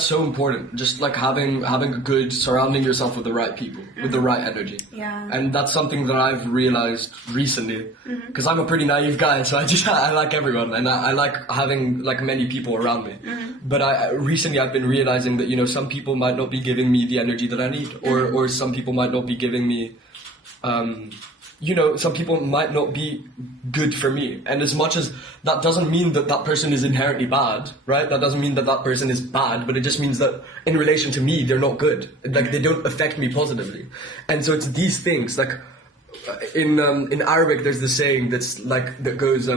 that's so important. Just like having a good, surrounding yourself with the right people, with the right energy. Yeah. And that's something that I've realized recently, because I'm a pretty naive guy, so I like everyone, and I like having like many people around me. But recently I've been realizing that, you know, some people might not be giving me the energy that I need, or some people might not be giving me, you know, some people might not be good for me. And as much as that doesn't mean that that person is inherently bad, right? That doesn't mean that that person is bad, but it just means that in relation to me, they're not good. Like, they don't affect me positively. And so it's these things, like, in Arabic, there's this saying that goes,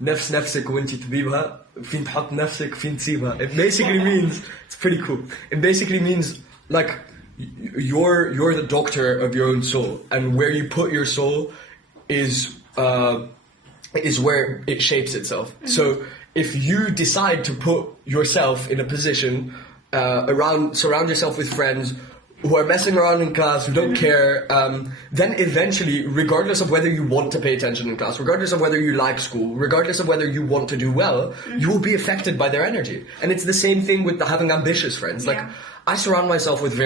نفس نفسك وانت تبيبها فين تحط نفسك فين تسيبها. It basically means, it's pretty cool. It basically means, like, you're the doctor of your own soul, and where you put your soul is where it shapes itself. So if you decide to put yourself in a position surround yourself with friends who are messing around in class, who don't care, then eventually, regardless of whether you want to pay attention in class, regardless of whether you like school, regardless of whether you want to do well, you will be affected by their energy. And it's the same thing with having ambitious friends. Like, I surround myself with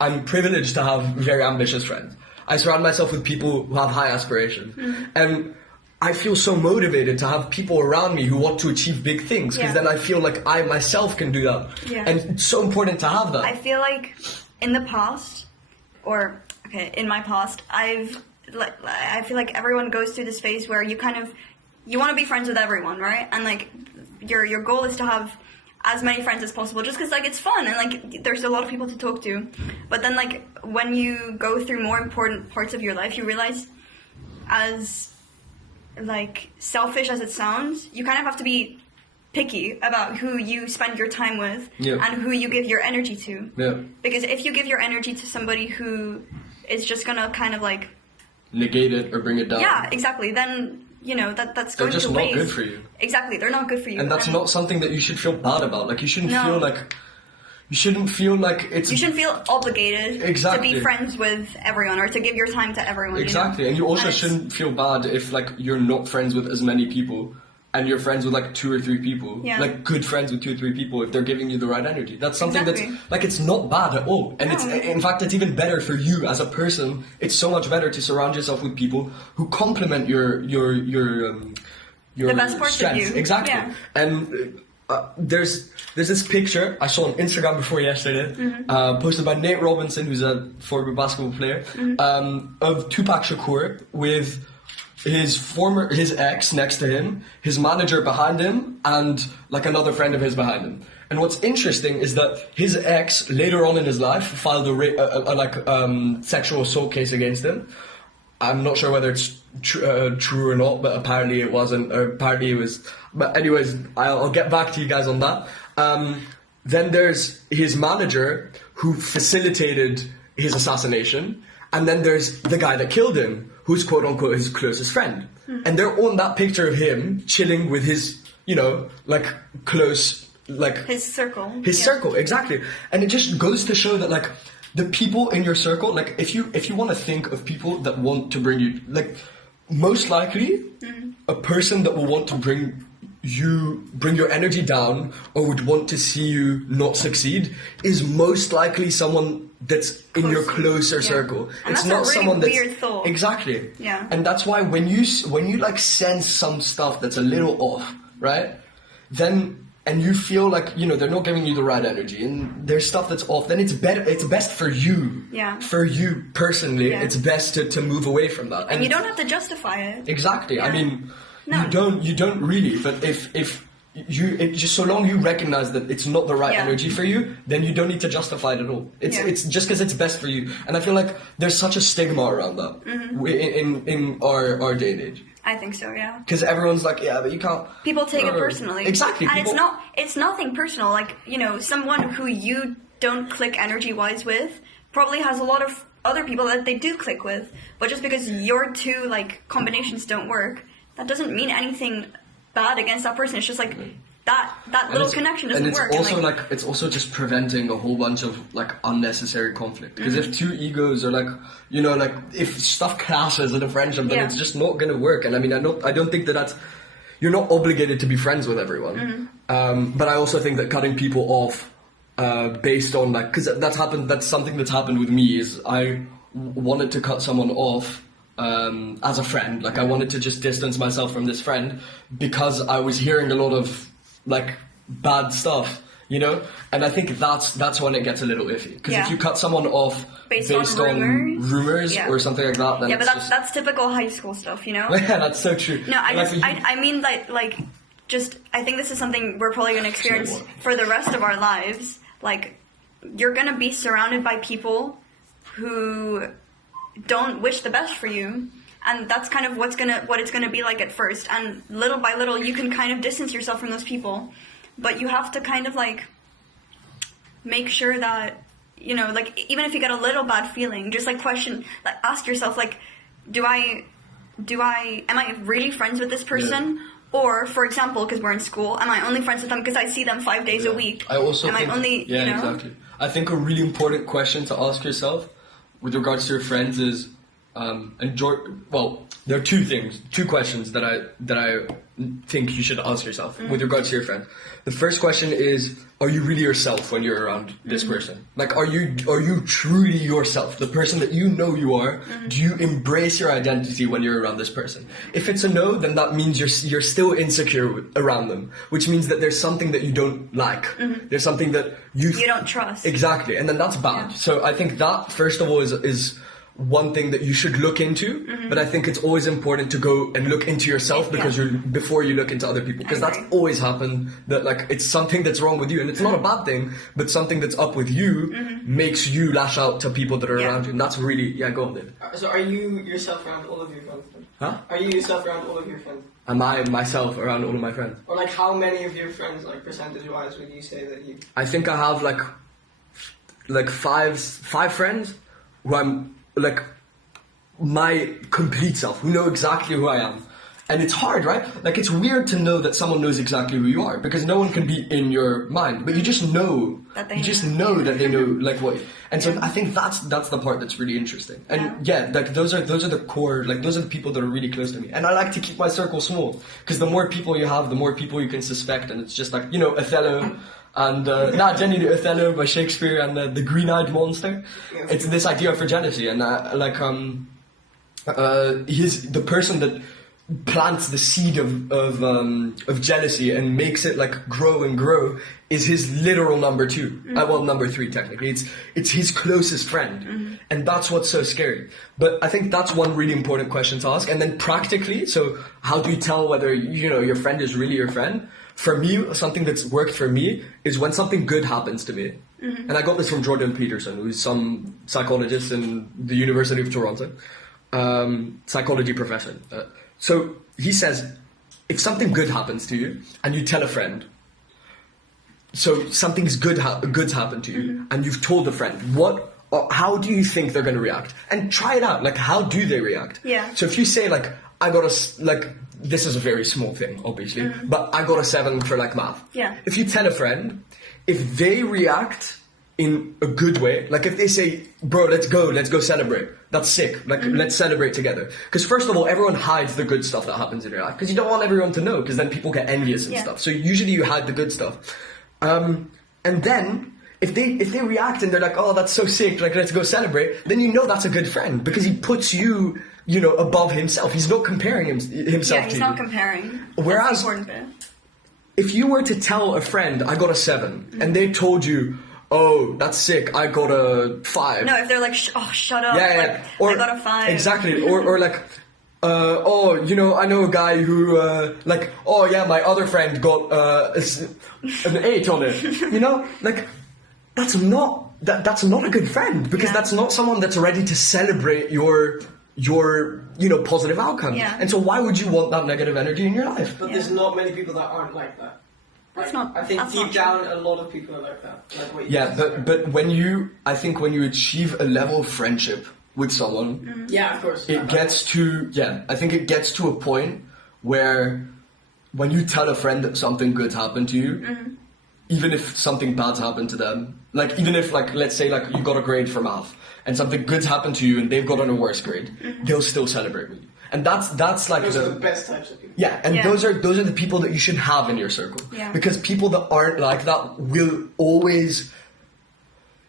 I'm privileged to have very ambitious friends. I surround myself with people who have high aspirations. And I feel so motivated to have people around me who want to achieve big things, because then I feel like I myself can do that. And it's so important to have that. I feel like in my past, I feel like everyone goes through this phase where you want to be friends with everyone, right? And like your goal is to have as many friends as possible, just because like it's fun and like there's a lot of people to talk to. But then like when you go through more important parts of your life, you realize, as like selfish as it sounds, you kind of have to be picky about who you spend your time with and who you give your energy to. Because if you give your energy to somebody who is just gonna kind of like negate it or bring it down, exactly, then you know that's going to waste. They're just not good for you. Exactly, they're not good for you, and that's not something that you should feel bad about. Like, you shouldn't feel like it's... You shouldn't feel obligated to be friends with everyone or to give your time to everyone. Exactly, you know? And you also shouldn't feel bad if like you're not friends with as many people and you're friends with like 2 or 3 people, like good friends with 2 or 3 people, if they're giving you the right energy. That's something that's like, it's not bad at all. And it's, in fact, it's even better for you as a person. It's so much better to surround yourself with people who complement your the best parts strengths. of you. Exactly. And there's this picture I saw on Instagram before yesterday, posted by Nate Robinson, who's a former basketball player, of Tupac Shakur with his ex next to him, his manager behind him, and like another friend of his behind him. And what's interesting is that his ex later on in his life filed a sexual assault case against him. I'm not sure whether it's true or not, but apparently it wasn't. Or apparently it was. But anyways, I'll get back to you guys on that. Then there's his manager who facilitated his assassination, and then there's the guy that killed him, who's quote unquote his closest friend. And they're on that picture of him chilling with his, you know, like close, like his circle. His circle, exactly. And it just goes to show that like the people in your circle, like if you want to think of people that want to bring you, like most likely a person that will want to bring your energy down or would want to see you not succeed is most likely someone that's in your closer circle. And it's that's not a really someone that's weird thought. Exactly. Yeah. And that's why when you like sense some stuff that's a little off, right? Then and you feel like, you know, they're not giving you the right energy and there's stuff that's off, then it's best for you. Yeah. For you personally, it's best to move away from that. And you don't have to justify it. Exactly. Yeah. I mean, no. you don't really, but if just so long you recognize that it's not the right energy for you, then you don't need to justify it at all. It's just because it's best for you. And I feel like there's such a stigma around that in our day and age. I think so, yeah. Because everyone's like, yeah, but you can't... People take it personally. Exactly. And it's nothing personal. Like, you know, someone who you don't click energy-wise with probably has a lot of other people that they do click with. But just because your two, like, combinations don't work, that doesn't mean anything bad against that person. It's just like... That little connection doesn't work. And it's also like it's also just preventing a whole bunch of like unnecessary conflict. Because if two egos are like, you know, like if stuff clashes in a friendship, then it's just not gonna work. And I mean, I don't think that's you're not obligated to be friends with everyone. But I also think that cutting people off based on like, because that's something that's happened with me, is I wanted to cut someone off as a friend. Like I wanted to just distance myself from this friend because I was hearing a lot of like bad stuff, you know? And I think that's when it gets a little iffy. Because if you cut someone off based on rumors or something like that, then that's typical high school stuff, you know? Yeah, that's so true. No, I mean like just, I think this is something we're probably going to experience for the rest of our lives. Like, you're going to be surrounded by people who don't wish the best for you. And that's kind of what it's going to be like at first. And little by little, you can kind of distance yourself from those people. But you have to kind of, like, make sure that, you know, like, even if you get a little bad feeling, just, like, ask yourself, like, am I really friends with this person? Yeah. Or, for example, because we're in school, am I only friends with them because I see them 5 days a week? I also exactly. I think a really important question to ask yourself with regards to your friends is, there are two questions that I think you should ask yourself with regards to your friends. The first question is, are you really yourself when you're around this person? Like, are you truly yourself, the person that you know you are? Do you embrace your identity when you're around this person? If it's a no, then that means you're still insecure around them, which means that there's something that you don't like. There's something that you don't trust. Exactly, and then that's bad. Yeah. So I think that, first of all, is one thing that you should look into, but I think it's always important to go and look into yourself before you look into other people, because that's always happened, that like it's something that's wrong with you, and it's not a bad thing, but something that's up with you makes you lash out to people that are around you, and that's really, go on, David. So are you yourself around all of your friends? Huh? Are you yourself around all of your friends? Am I myself around all of my friends? Or like how many of your friends, like percentage-wise, would you say that you... I think I have like five friends who I'm like my complete self, who know exactly who I am. And it's hard, right? Like, it's weird to know that someone knows exactly who you are, because no one can be in your mind, but you just know that they know like what. And so I think that's the part that's really interesting. And like those are the core, like those are the people that are really close to me. And I like to keep my circle small, because the more people you have, the more people you can suspect. And it's just like, you know, Othello and Jenny the Othello by Shakespeare, and the green-eyed monster. It's this idea for jealousy, and he's the person that plants the seed of jealousy and makes it like grow and grow is his literal number 2. Number 3 technically. It's his closest friend, and that's what's so scary. But I think that's one really important question to ask. And then practically, so how do you tell whether your friend is really your friend? For me, something that's worked for me is when something good happens to me. And I got this from Jordan Peterson, who's some psychologist in the University of Toronto, psychology professor. So he says, if something good happens to you and you tell a friend, so something's good's happened to you, and you've told a friend, how do you think they're going to react? And try it out. Like, how do they react? Yeah. So if you say this is a very small thing, obviously, but I got a 7 for like math. Yeah. If you tell a friend, if they react in a good way, like if they say, bro, let's go celebrate, that's sick, like let's celebrate together. Because first of all, everyone hides the good stuff that happens in your life, because you don't want everyone to know, because then people get envious and stuff. So usually you hide the good stuff. And then if they react and they're like, oh, that's so sick, like let's go celebrate, then you know that's a good friend, because he puts you above himself. He's not comparing himself to you. Yeah, he's not comparing. Whereas, if you were to tell a friend, I got a 7, and they told you, oh, that's sick, I got a 5. No, if they're like, shut up, yeah. Or, I got a 5. Exactly, or like, I know a guy who, my other friend got an 8 on it. Like, that's not a good friend, because that's not someone that's ready to celebrate your positive outcome. Yeah. And so why would you want that negative energy in your life? But there's not many people that aren't like that. I think deep down, a lot of people are like that. Like what you but when you achieve a level of friendship with someone, yeah, of course, it gets to a point where when you tell a friend that something good happened to you, even if something bad's happened to them, like even if like let's say like you got a grade for math and something good's happened to you and they've gotten a worse grade, they'll still celebrate with you. And that's like those are the best types of people. Yeah, and those are the people that you should have in your circle. Yeah. Because people that aren't like that will always,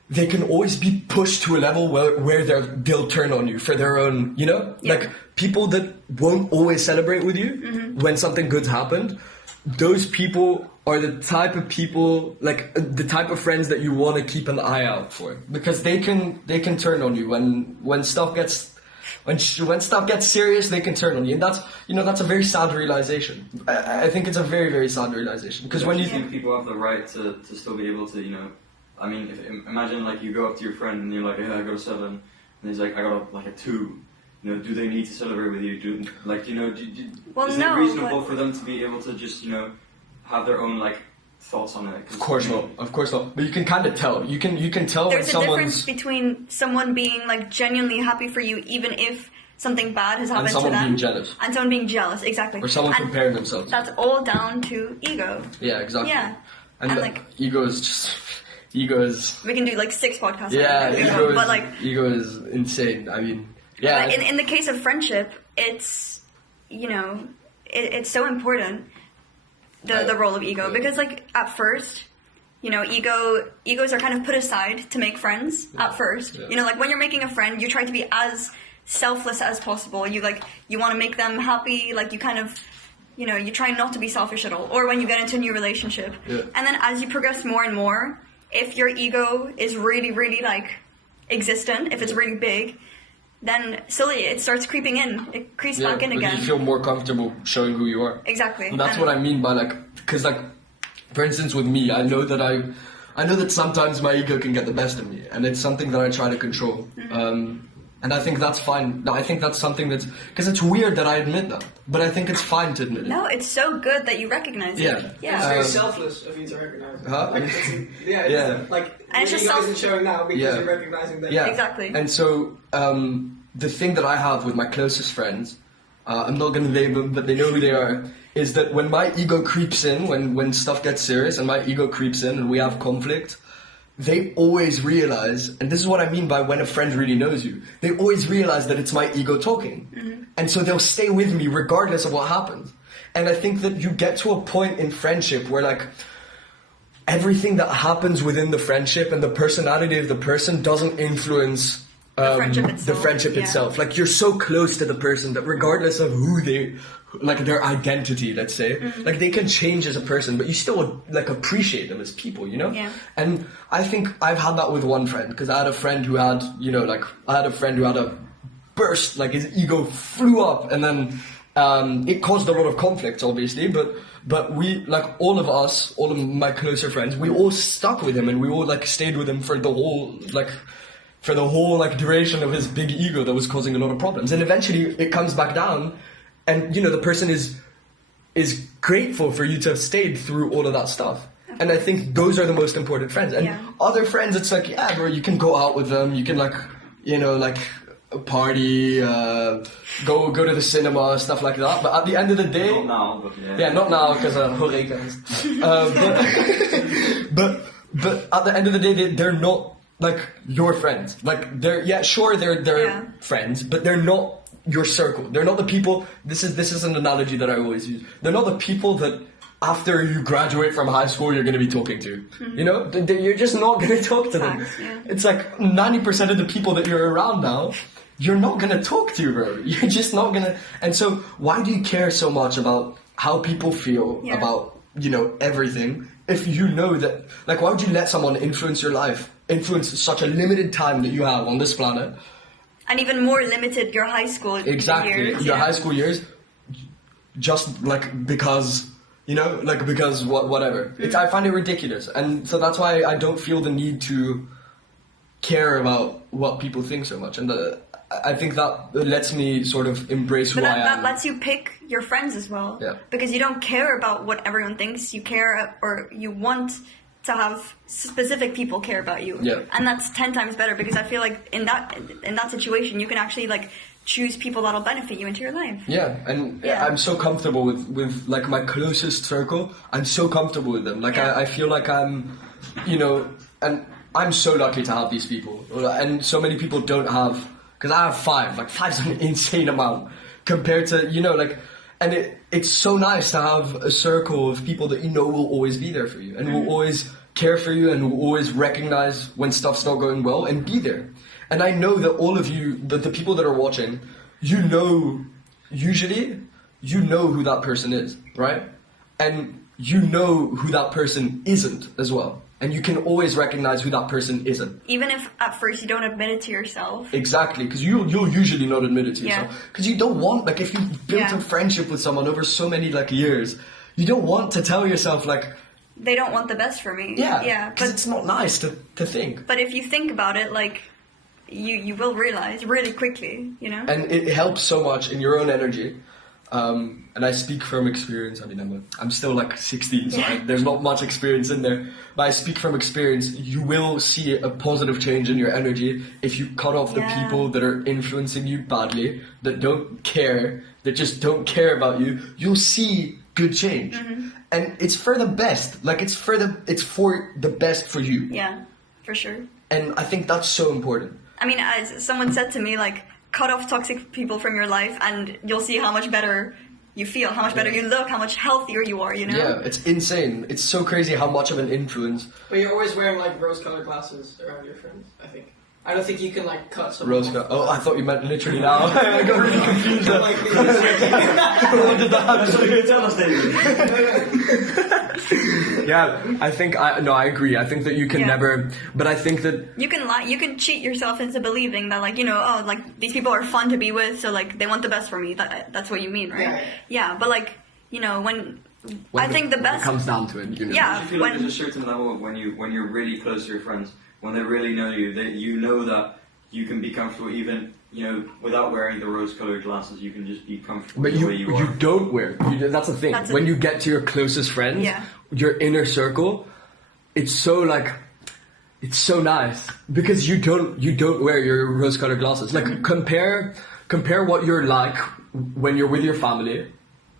they can always be pushed to a level where they'll turn on you for their own, you know? Yeah. Like people that won't always celebrate with you when something good's happened. Those people are the type of people, like the type of friends that you want to keep an eye out for, because they can turn on you when stuff gets when stuff gets serious. They can turn on you, and that's a very sad realization. I think it's a very, very sad realization, because when you think people have the right to still be able to, I mean, imagine like you go up to your friend and you're like, yeah, I got a 7, and he's like, I got like a 2. Do they need to celebrate with you? Is it reasonable for them to be able to just, have their own like thoughts on it? Of course not. But you can kind of tell. You can tell there's when a difference between someone being like genuinely happy for you, even if something bad has happened to them, and someone being jealous, and someone being jealous, exactly, or someone comparing themselves. That's all down to ego. Yeah, exactly. Yeah, and like ego is just. Ego is. We can do like 6 podcasts. Yeah, ego is insane. I mean, yeah. But in the case of friendship, it's it's so important the role of ego, because like at first, egos are kind of put aside to make friends at first. Yeah. Like when you're making a friend, you try to be as selfless as possible. You want to make them happy. Like you kind of. You try not to be selfish at all. Or when you get into a new relationship, and then as you progress more and more. If your ego is really, really like existent, if it's really big, then slowly it starts creeping in. It creeps back in again. You feel more comfortable showing who you are. Exactly. And that's what I mean by because for instance, with me, I know that sometimes my ego can get the best of me, and it's something that I try to control. Mm-hmm. And I think that's fine. I think that's something that's... Because it's weird that I admit that. But I think it's fine to admit it. No, it's so good that you recognize it. Yeah. It's very selfless of you to recognize it. Huh? And it's just isn't showing now because you're recognizing that. Yeah. Exactly. And so, the thing that I have with my closest friends, I'm not going to name them, but they know who they are, is that when my ego creeps in, when stuff gets serious and my ego creeps in and we have conflict... They always realize, and this is what I mean by when a friend really knows you, they always realize that it's my ego talking. Mm-hmm. And so they'll stay with me regardless of what happens. And I think that you get to a point in friendship where like everything that happens within the friendship and the personality of the person doesn't influence the friendship itself. Like you're so close to the person that regardless of who they, like their identity, let's say, like they can change as a person, but you still like appreciate them as people, Yeah. And I think I've had that with one friend, because I had a friend who had, a burst, like his ego flew up, and then it caused a lot of conflicts, obviously, but we, like all of my closer friends, we all stuck with him, and we all like stayed with him for the whole duration of his big ego that was causing a lot of problems. And eventually it comes back down, and the person is grateful for you to have stayed through all of that stuff. And I think those are the most important friends. And other friends, it's like, yeah, bro, you can go out with them, you can party, go to the cinema, stuff like that. But at the end of the day, not now, but not now because horeca's. But at the end of the day, they're not like your friends. Like they're friends, but they're not your circle. They're not the people. This is an analogy that I always use. They're not the people that after you graduate from high school you're going to be talking to. Mm-hmm. You're just not going to talk to them. Yeah. It's like 90% of the people that you're around now, you're not going to talk to, bro. You're just not going to. And so why do you care so much about how people feel about everything, if you know that, like, why would you let someone influence your life, influence such a limited time that you have on this planet? And even more limited your high school years. High school years, just like because, whatever. Mm-hmm. I find it ridiculous. And so that's why I don't feel the need to care about what people think so much. And I think that lets me sort of embrace who I am. That lets you pick your friends as well. Yeah. Because you don't care about what everyone thinks. You care, or you want to have specific people care about you. Yeah. And that's 10 times better, because I feel like in that situation you can actually like choose people that'll benefit you into your life. Yeah, and I'm so comfortable with like my closest circle. I'm so comfortable with them. Like I feel like I'm, and I'm so lucky to have these people. And so many people don't have, because I have 5. Like 5's an insane amount. compared to, you know, like, and it's so nice to have a circle of people that you know will always be there for you and will always care for you and will always recognize when stuff's not going well and be there. And I know that all of you, the people that are watching, you know, usually, you know who that person is, right? And you know who that person isn't as well. And you can always recognize who that person isn't. Even if at first you don't admit it to yourself. Exactly, because you'll usually not admit it to yourself. Because you don't want, like, if you've built a friendship with someone over so many, like, years, you don't want to tell yourself, like... They don't want the best for me. Yeah, because it's not nice to think. But if you think about it, like, you will realize really quickly, you know? And it helps so much in your own energy. And I speak from experience. I mean, I'm still like 16, so there's not much experience in there. But I speak from experience. You will see a positive change in your energy if you cut off the people that are influencing you badly, that don't care, that just don't care about you. You'll see good change. And it's for the best. Like, it's for the best for you. Yeah, for sure. And I think that's so important. I mean, as someone said to me, like, cut off toxic people from your life and you'll see how much better you feel, how much better you look, how much healthier you are, you know? Yeah, it's insane. It's so crazy how much of an influence. But you're always wearing, like, rose-colored glasses around your friends, I think. I don't think you can, like, cut someone off. Oh, I thought you meant literally now. I got really confused. Like, What did that happen? So you tell us, David. Yeah, I agree. I think that you can never, but I think that... You can cheat yourself into believing that, like, you know, oh, like, these people are fun to be with, so, like, they want the best for me. That's what you mean, right? Yeah, but, like, you know, when I think the best... It comes down to it, you know. Yeah, I feel like there's a certain level of when you're really close to your friends, when they really know you, you know that you can be comfortable even, you know, without wearing the rose-colored glasses, you can just be comfortable But the way you are. you don't wear. That's the thing. When you get to your closest friends, your inner circle, it's so nice because you don't wear your rose-colored glasses. Like compare what you're like when you're with your family,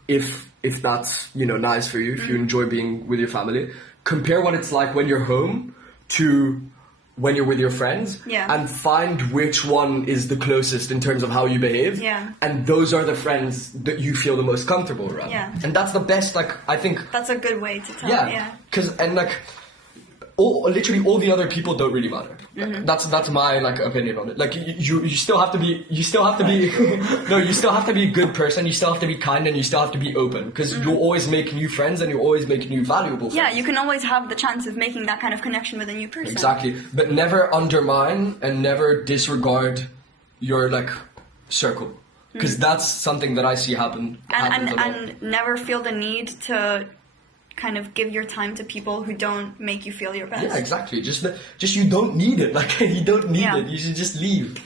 if that's, you know, nice for you, if you enjoy being with your family. Compare what it's like when you're home to when you're with your friends, and find which one is the closest in terms of how you behave. Yeah. And those are the friends that you feel the most comfortable around. Yeah. And that's the best, like, I think... That's a good way to tell. Yeah. And like, literally all the other people don't really matter. That's my, like, opinion on it. Like, you still have to be no, you still have to be a good person, you still have to be kind, and you still have to be open, because you'll always make new friends and you'll always make new valuable friends. Yeah, you can always have the chance of making that kind of connection with a new person. Exactly. But never undermine and never disregard your, like, circle. Because that's something that I see happen. And never feel the need to kind of give your time to people who don't make you feel your best. Yeah, exactly. Just you don't need it. Like, you don't need it. You should just leave.